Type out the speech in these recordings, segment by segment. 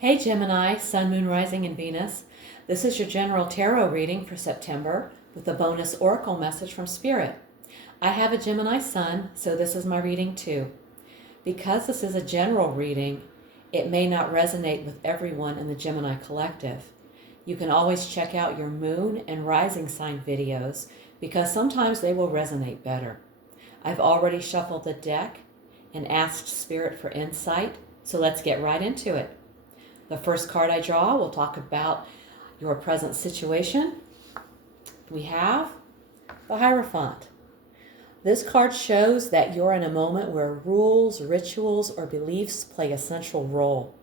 Hey Gemini, Sun, Moon, Rising, and Venus. This is your general tarot reading for September with a bonus oracle message from Spirit. I have a Gemini Sun, so this is my reading too. Because this is a general reading, it may not resonate with everyone in the Gemini collective. You can always check out your Moon and Rising sign videos because sometimes they will resonate better. I've already shuffled the deck and asked Spirit for insight, so let's get right into it. The first card I draw will talk about your present situation. We have the Hierophant. This card shows that you're in a moment where rules, rituals, or beliefs play a central role.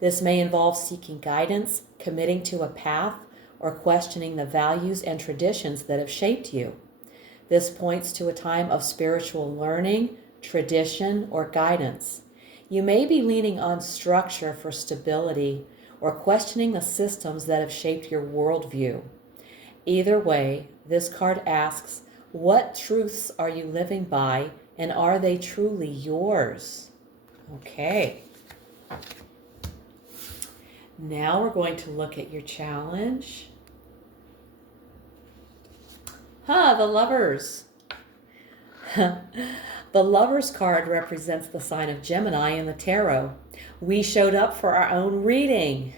This may involve seeking guidance, committing to a path, or questioning the values and traditions that have shaped you. This points to a time of spiritual learning, tradition, or guidance. You may be leaning on structure for stability or questioning the systems that have shaped your worldview. Either way, this card asks, what truths are you living by, and are they truly yours? Okay. Now we're going to look at your challenge. The Lovers. The Lovers card represents the sign of Gemini in the tarot. We showed up for our own reading.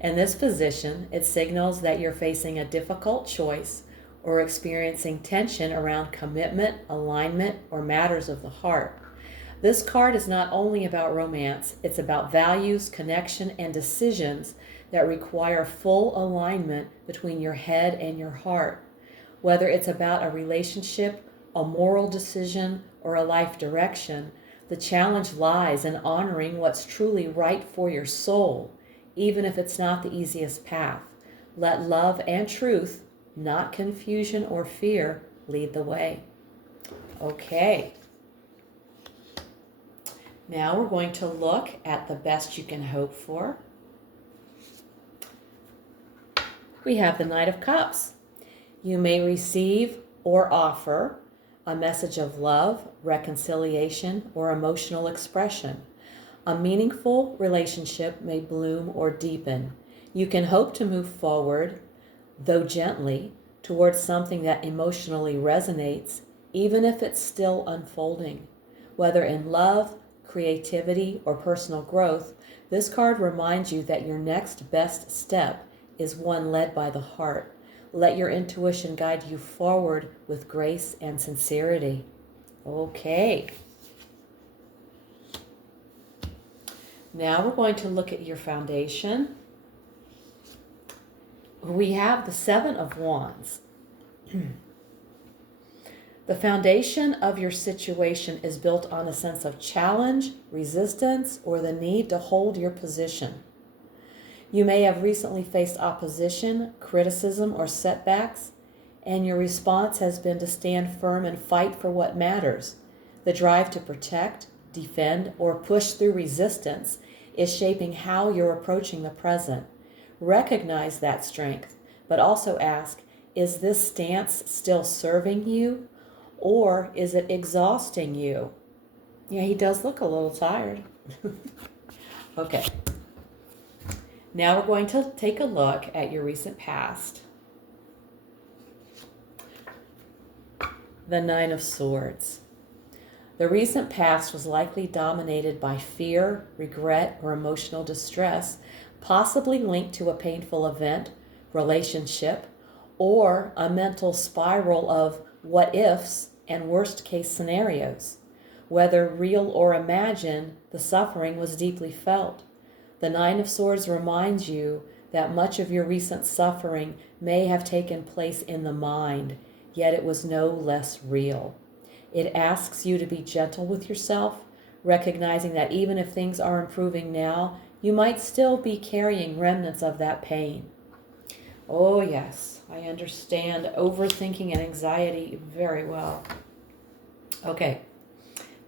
In this position, it signals that you're facing a difficult choice or experiencing tension around commitment, alignment, or matters of the heart. This card is not only about romance, it's about values, connection, and decisions that require full alignment between your head and your heart. Whether it's about a relationship, a moral decision, or a life direction, the challenge lies in honoring what's truly right for your soul, even if it's not the easiest path. Let love and truth, not confusion or fear, lead the way. Okay. Now we're going to look at the best you can hope for. We have the Knight of Cups. You may receive or offer a message of love, reconciliation, or emotional expression. A meaningful relationship may bloom or deepen. You can hope to move forward, though gently, towards something that emotionally resonates, even if it's still unfolding. Whether in love, creativity, or personal growth, this card reminds you that your next best step is one led by the heart. Let your intuition guide you forward with grace and sincerity. Okay. Now we're going to look at your foundation. We have the Seven of Wands. The foundation of your situation is built on a sense of challenge, resistance, or the need to hold your position. You may have recently faced opposition, criticism, or setbacks, and your response has been to stand firm and fight for what matters. The drive to protect, defend, or push through resistance is shaping how you're approaching the present. Recognize that strength, but also ask, is this stance still serving you, or is it exhausting you? Yeah, he does look a little tired. Okay. Now we're going to take a look at your recent past. The Nine of Swords. The recent past was likely dominated by fear, regret, or emotional distress, possibly linked to a painful event, relationship, or a mental spiral of what ifs and worst case scenarios. Whether real or imagined, the suffering was deeply felt. The Nine of Swords reminds you that much of your recent suffering may have taken place in the mind, yet it was no less real. It asks you to be gentle with yourself, recognizing that even if things are improving now, you might still be carrying remnants of that pain. Oh yes, I understand overthinking and anxiety very well. Okay,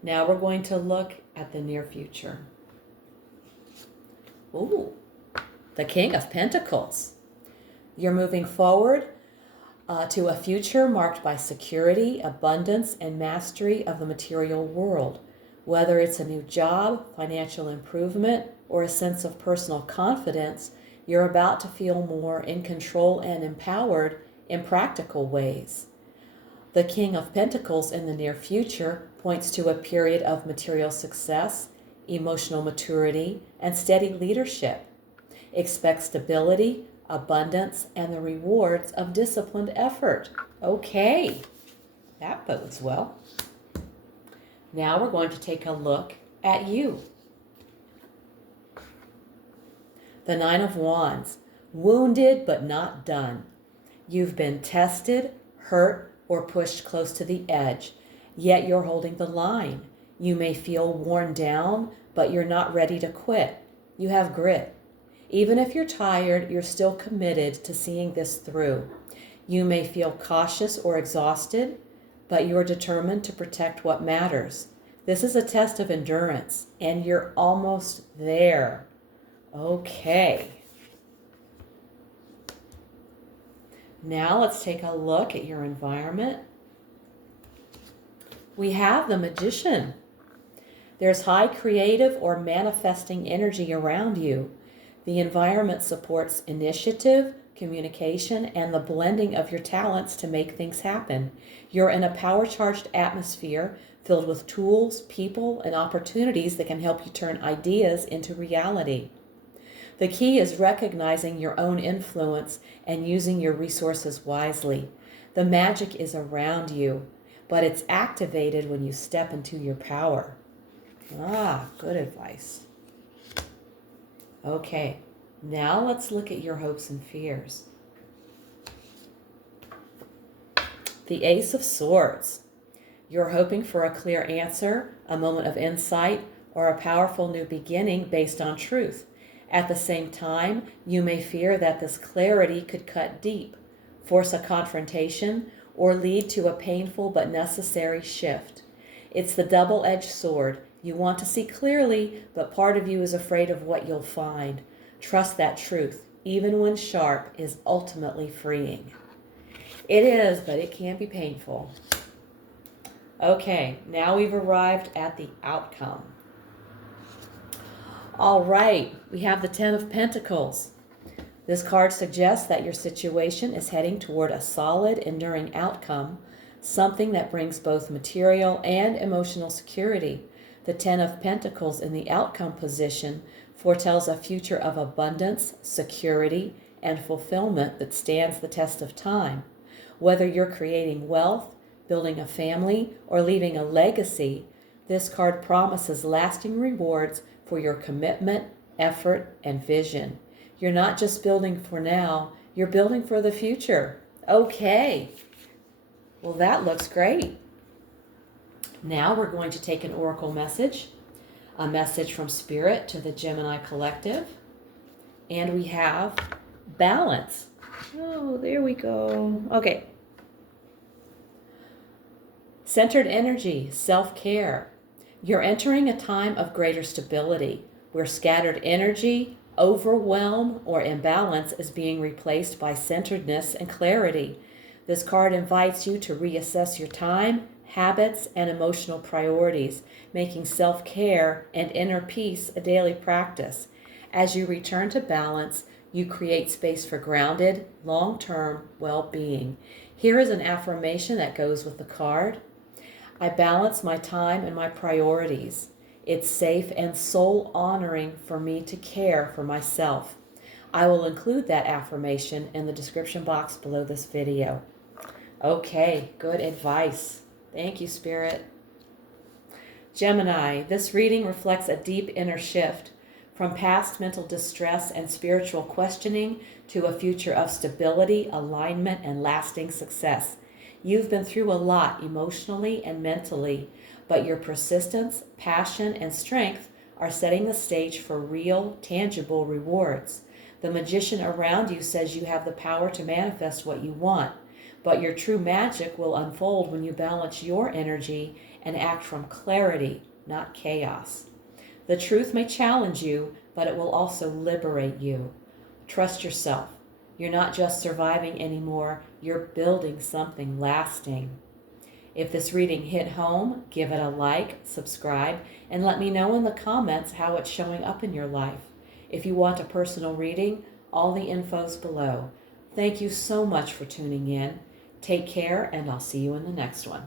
now we're going to look at the near future. Ooh, the King of Pentacles. You're moving forward to a future marked by security, abundance, and mastery of the material world. Whether it's a new job, financial improvement, or a sense of personal confidence, you're about to feel more in control and empowered in practical ways. The King of Pentacles in the near future points to a period of material success, emotional maturity, and steady leadership. Expect stability, abundance, and the rewards of disciplined effort. Okay, that bodes well. Now we're going to take a look at you. The Nine of Wands, wounded but not done. You've been tested, hurt, or pushed close to the edge, yet you're holding the line. You may feel worn down, but you're not ready to quit. You have grit. Even if you're tired, you're still committed to seeing this through. You may feel cautious or exhausted, but you're determined to protect what matters. This is a test of endurance, and you're almost there. Okay. Now let's take a look at your environment. We have the Magician. There's high creative or manifesting energy around you. The environment supports initiative, communication, and the blending of your talents to make things happen. You're in a power-charged atmosphere filled with tools, people, and opportunities that can help you turn ideas into reality. The key is recognizing your own influence and using your resources wisely. The magic is around you, but it's activated when you step into your power. Good advice. Okay, now let's look at your hopes and fears. The Ace of Swords. You're hoping for a clear answer, a moment of insight, or a powerful new beginning based on truth. At the same time, you may fear that this clarity could cut deep, force a confrontation, or lead to a painful but necessary shift. It's the double-edged sword. You want to see clearly, but part of you is afraid of what you'll find. Trust that truth, even when sharp, is ultimately freeing. It is, but it can be painful. Okay, now we've arrived at the outcome. All right, we have the Ten of Pentacles. This card suggests that your situation is heading toward a solid, enduring outcome, something that brings both material and emotional security. The Ten of Pentacles in the outcome position foretells a future of abundance, security, and fulfillment that stands the test of time. Whether you're creating wealth, building a family, or leaving a legacy, this card promises lasting rewards for your commitment, effort, and vision. You're not just building for now, you're building for the future. Okay. Well, that looks great. Now we're going to take an oracle message, a message from Spirit to the Gemini Collective. And we have balance. Oh, there we go. Okay. Centered energy, self-care. You're entering a time of greater stability, where scattered energy, overwhelm, or imbalance is being replaced by centeredness and clarity. This card invites you to reassess your time, habits, and emotional priorities, making self-care and inner peace a daily practice. As you return to balance, you create space for grounded, long-term well-being. Here is an affirmation that goes with the card. I balance my time and my priorities. It's safe and soul-honoring for me to care for myself. I will include that affirmation in the description box below this video. Okay, good advice. Thank you, Spirit. Gemini, this reading reflects a deep inner shift from past mental distress and spiritual questioning to a future of stability, alignment, and lasting success. You've been through a lot emotionally and mentally, but your persistence, passion, and strength are setting the stage for real, tangible rewards. The magician around you says you have the power to manifest what you want, but your true magic will unfold when you balance your energy and act from clarity, not chaos. The truth may challenge you, but it will also liberate you. Trust yourself. You're not just surviving anymore, you're building something lasting. If this reading hit home, give it a like, subscribe, and let me know in the comments how it's showing up in your life. If you want a personal reading, all the info's below. Thank you so much for tuning in. Take care, and I'll see you in the next one.